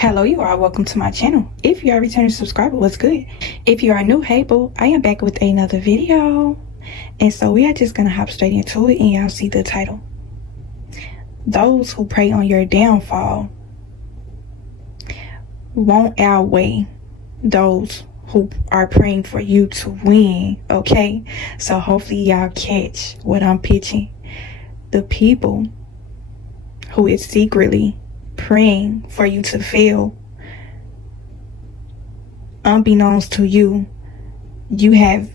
Hello, you are welcome to my channel. If you are a returning subscriber, what's good? If you are new, hey boo, I am back with another video. And so we are just gonna hop straight into it, and y'all see the title. Those who prey on your downfall won't outweigh those who are praying for you to win, okay? So hopefully y'all catch what I'm pitching. The people who is secretly praying for you to fail, unbeknownst to you, you have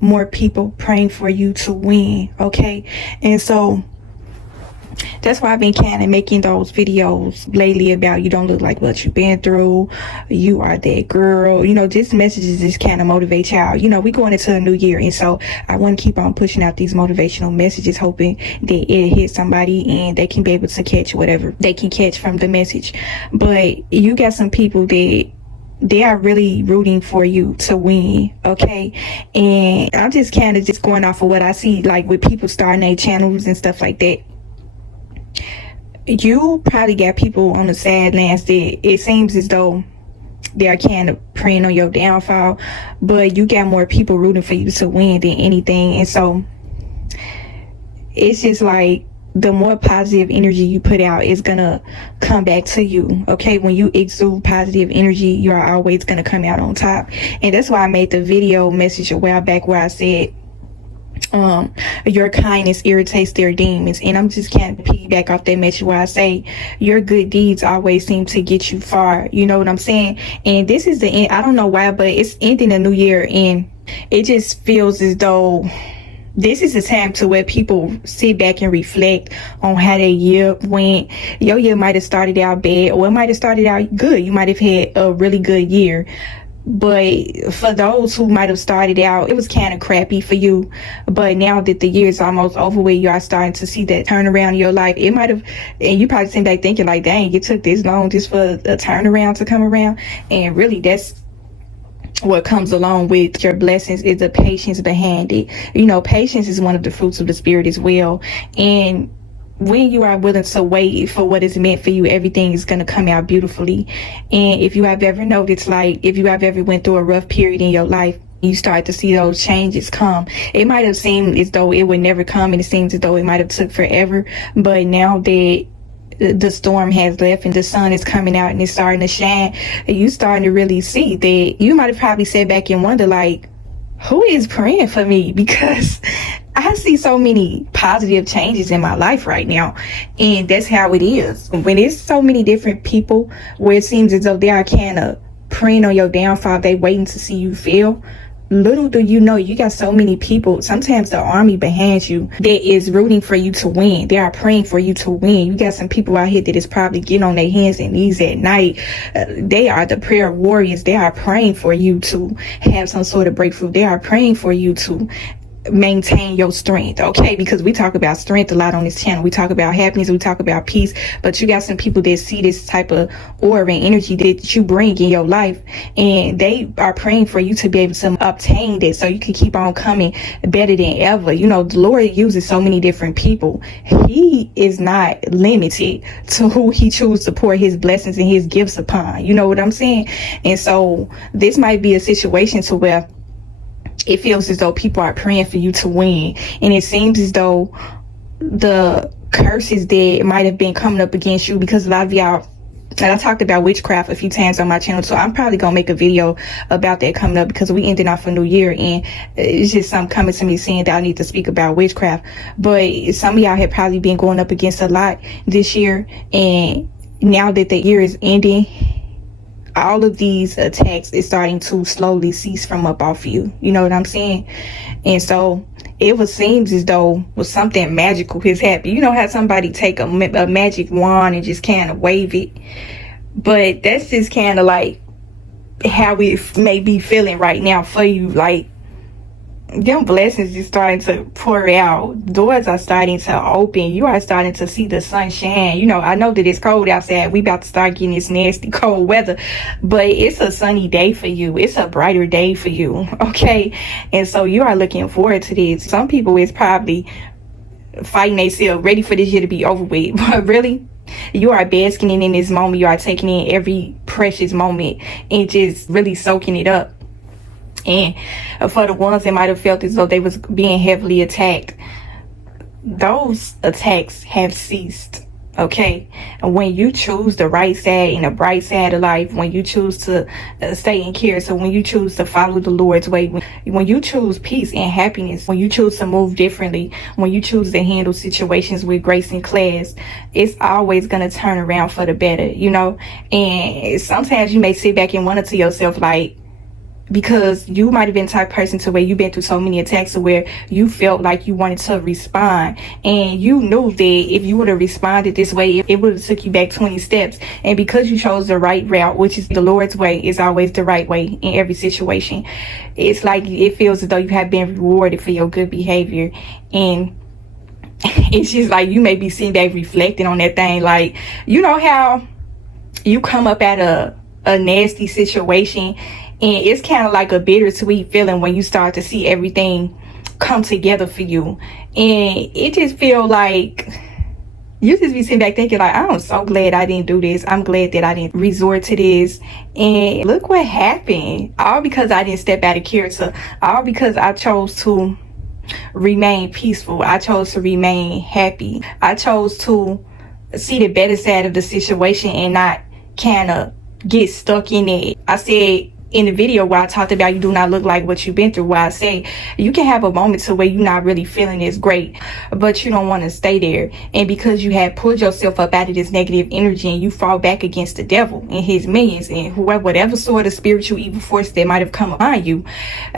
more people praying for you to win, okay? And so that's why I've been kind of making those videos lately about you don't look like what you've been through, you are that girl, just messages just kind of motivate y'all. We going into a new year, and so I want to keep on pushing out these motivational messages, hoping that it hits somebody and they can be able to catch whatever they can catch from the message. But you got some people that they are really rooting for you to win, okay? And I'm just kind of just going off of what I see, like with people starting their channels and stuff like that. You probably got people on the sidelines that it seems as though they're kind of preying on your downfall, but you got more people rooting for you to win than anything. And so it's just like the more positive energy you put out is gonna come back to you, okay? When you exude positive energy, you are always gonna come out on top. And that's why I made the video message a while back where I said your kindness irritates their demons. And I'm just kind of piggyback off that message where I say your good deeds always seem to get you far. You know what I'm saying? And this is the end. I don't know why, but it's ending a new year, and it just feels as though this is the time to where people sit back and reflect on how their year went. Your year might have started out bad, or it might have started out good. You might have had a really good year. But for those who might have started out, it was kind of crappy for you. But now that the year is almost over with, you are starting to see that turnaround in your life. It might have, and you probably sitting back thinking like, dang, it took this long just for a turnaround to come around. And really, that's what comes along with your blessings, is the patience behind it. Patience is one of the fruits of the spirit as well. And when you are willing to wait for what is meant for you, everything is going to come out beautifully. And if you have ever noticed, like if you have ever went through a rough period in your life, you start to see those changes come. It might have seemed as though it would never come, and it seems as though it might have took forever. But now that the storm has left and the sun is coming out and it's starting to shine, you starting to really see that you might have probably sat back and wonder, like, who is praying for me? Because I see so many positive changes in my life right now. And that's how it is. When it's so many different people where it seems as though they are kind of praying on your downfall, they waiting to see you fail. Little do you know, you got so many people, sometimes the army behind you, that is rooting for you to win. They are praying for you to win. You got some people out here that is probably getting on their hands and knees at night. They are the prayer warriors. They are praying for you to have some sort of breakthrough. They are praying for you to maintain your strength, okay? Because we talk about strength a lot on this channel. We talk about happiness, we talk about peace, but you got some people that see this type of aura and energy that you bring in your life, and they are praying for you to be able to obtain that so you can keep on coming better than ever. The Lord uses so many different people. He is not limited to who he chooses to pour his blessings and his gifts upon. You know what I'm saying? And so this might be a situation to where it feels as though people are praying for you to win, and it seems as though the curses that might have been coming up against you, because a lot of y'all, and I talked about witchcraft a few times on my channel, so I'm probably gonna make a video about that coming up, because we ended off a new year and it's just something coming to me saying that I need to speak about witchcraft. But some of y'all have probably been going up against a lot this year, and now that the year is ending, all of these attacks is starting to slowly cease from up off you. You know what I'm saying? And so it seems as though something magical has happened. You know how somebody take a magic wand and just kind of wave it? But that's just kind of like how we may be feeling right now for you. Like, them blessings is starting to pour out. Doors are starting to open. You are starting to see the sunshine. I know that it's cold outside. We about to start getting this nasty cold weather, but it's a sunny day for you. It's a brighter day for you, okay? And so you are looking forward to this. Some people is probably fighting themselves, ready for this year to be over with. But really, you are basking in this moment. You are taking in every precious moment and just really soaking it up. And for the ones that might have felt as though they was being heavily attacked, those attacks have ceased. Okay, and when you choose the right side and the bright side of life, when you choose to stay in care, so when you choose to follow the Lord's way, when you choose peace and happiness, when you choose to move differently, when you choose to handle situations with grace and class, it's always going to turn around for the better, you know. And sometimes you may sit back and wonder to yourself, like, because you might have been the type of person to where you've been through so many attacks to where you felt like you wanted to respond, and you knew that if you would have responded this way, it would have took you back 20 steps. And because you chose the right route, which is the Lord's way, is always the right way in every situation, it's like it feels as though you have been rewarded for your good behavior. And it's just like you may be sitting back reflecting on that thing, like, you know how you come up at a nasty situation, and it's kind of like a bittersweet feeling when you start to see everything come together for you. And it just feel like you just be sitting back thinking, like, I'm so glad I didn't do this. I'm glad that I didn't resort to this. And look what happened. All because I didn't step out of character. All because I chose to remain peaceful. I chose to remain happy. I chose to see the better side of the situation and not kind of get stuck in it. I said in the video where I talked about you do not look like what you've been through, where I say you can have a moment to where you're not really feeling this great, but you don't want to stay there. And because you had pulled yourself up out of this negative energy and you fall back against the devil and his minions and whatever sort of spiritual evil force that might have come upon you,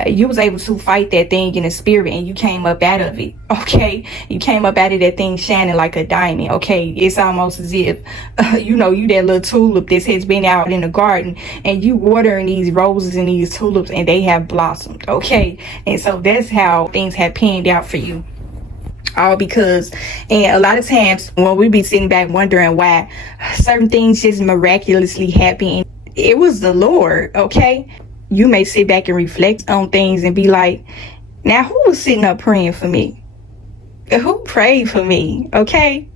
you was able to fight that thing in the spirit, and you came up out of it. Okay, you came up out of that thing shining like a diamond. Okay, it's almost as if you know, you that little tulip that has been out in the garden and you watering these roses and these tulips and they have blossomed. Okay, and so that's how things have panned out for you, all because, and a lot of times when we be sitting back wondering why certain things just miraculously happen, it was the Lord. Okay, you may sit back and reflect on things and be like, now who was sitting up praying for me? Who prayed for me? Okay,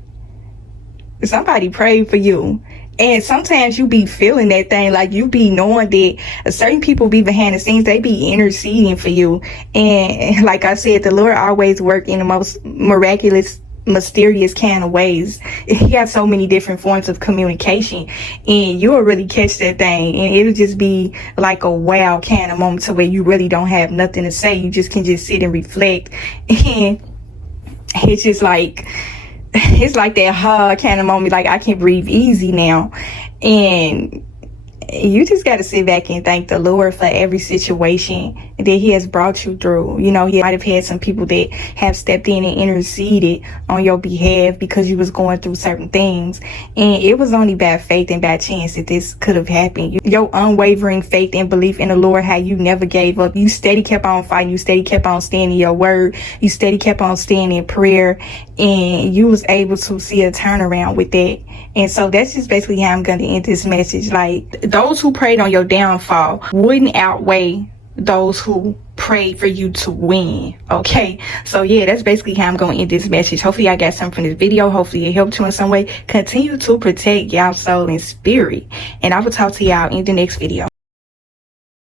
somebody prayed for you. And sometimes you be feeling that thing, like you be knowing that certain people be behind the scenes, they be interceding for you. And like I said, the Lord always work in the most miraculous, mysterious kind of ways. He got so many different forms of communication, and you'll really catch that thing, and it'll just be like a wow kind of moment to where you really don't have nothing to say. You just can just sit and reflect, and it's just like, it's like that hard kind of moment, like I can breathe easy now. And you just got to sit back and thank the Lord for every situation that he has brought you through. You know, he might have had some people that have stepped in and interceded on your behalf because you was going through certain things, and it was only by faith and by chance that this could have happened. Your unwavering faith and belief in the Lord, how you never gave up, you steady kept on fighting, you steady kept on standing your word, you steady kept on standing in prayer, and you was able to see a turnaround with that. And so that's just basically how I'm going to end this message. Like, those who prayed on your downfall wouldn't outweigh those who prayed for you to win. Okay, so yeah, that's basically how I'm going to end this message. Hopefully I got something from this video. Hopefully it helped you in some way. Continue to protect y'all soul and spirit, and I will talk to y'all in the next video.